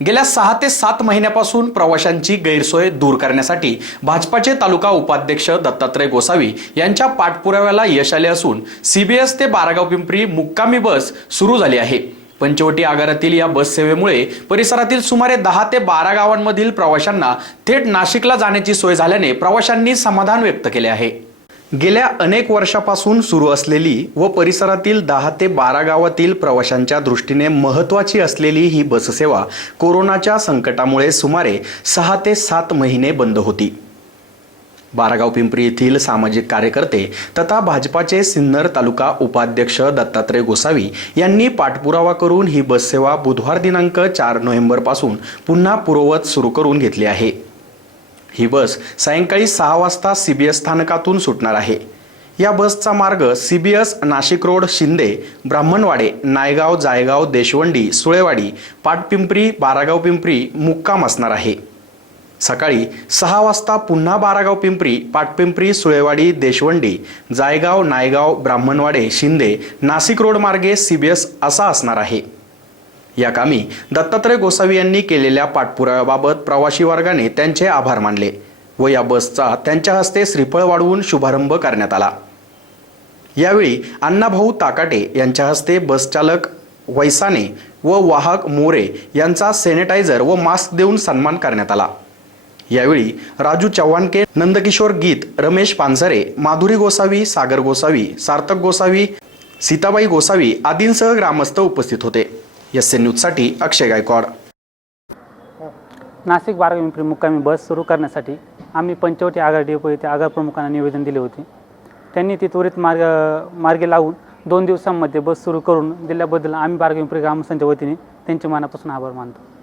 गेल्या सहा ते सात महिन्यापासून प्रवाशांची गैरसोय दूर करण्यासाठी भाजपाचे तालुका उपाध्यक्ष दत्तात्रय गोसावी यांच्या पाठपुराव्याला यश आले असून सीबीएस ते बारागाव पिंपरी मुक्कामी बस सुरू झाली आहे. पंचवटी आगारातील या बस सेवेमुळे परिसरातील सुमारे दहा ते बारा गावांमधील प्रवाशांना थेट नाशिकला जाण्याची सोय झाल्याने प्रवाशांनी समाधान व्यक्त केले आहे. गेल्या अनेक वर्षापासून सुरू असलेली व परिसरातील दहा ते बारा गावातील प्रवाशांच्या दृष्टीने महत्त्वाची असलेली ही बससेवा कोरोनाच्या संकटामुळे सुमारे सहा ते सात महिने बंद होती. बारागाव पिंपरी येथील सामाजिक कार्यकर्ते तथा भाजपाचे सिन्नर तालुका उपाध्यक्ष दत्तात्रय गोसावी यांनी पाठपुरावा करून ही बससेवा बुधवार दिनांक चार नोव्हेंबरपासून पुन्हा पूर्ववत सुरू करून घेतली आहे. ही बस सायंकाळी सहा वाजता सीबीएस स्थानकातून सुटणार आहे. या बसचा मार्ग सीबीएस नाशिक रोड शिंदे ब्राह्मणवाडे नायगाव जायगाव देशवंडी सुळेवाडी पाटपिंपरी बारागाव पिंपरी मुक्काम असणार आहे. सकाळी सहा वाजता पुन्हा बारागाव पिंपरी पाटपिंपरी सुळेवाडी देशवंडी जायगाव नायगाव ब्राह्मणवाडे शिंदे नाशिक रोड मार्गे सीबीएस असा असणार आहे. या कामी दत्तात्रय गोसावी यांनी केलेल्या पाठपुराव्याबाबत प्रवासी वर्गाने त्यांचे आभार मानले व या बसचा त्यांच्या हस्ते श्रीफळ वाढवून शुभारंभ करण्यात आला. यावेळी अण्णाभाऊ ताकाटे यांच्या हस्ते बसचालक वैसाने व वाहक मोरे यांचा सॅनिटायझर व मास्क देऊन सन्मान करण्यात आला. यावेळी राजू चव्हाणके नंदकिशोर गीत रमेश पानसरे माधुरी गोसावी सागर गोसावी सार्थक गोसावी सीताबाई गोसावी आदींसह ग्रामस्थ उपस्थित होते. एस एन न्यूजसाठी अक्षय गायकवाड. नाशिक बारावी मुक्कामी बस सुरू करण्यासाठी आम्ही पंचवटी आगार डेपो येथे आगार प्रमुखांना निवेदन दिले होते. त्यांनी ती त्वरित मार्ग मार्गे लावून दोन दिवसांमध्ये बस सुरू करून दिल्याबद्दल आम्ही बारावी ग्रामस्थांच्या वतीने त्यांचे मनापासून आभार मानतो.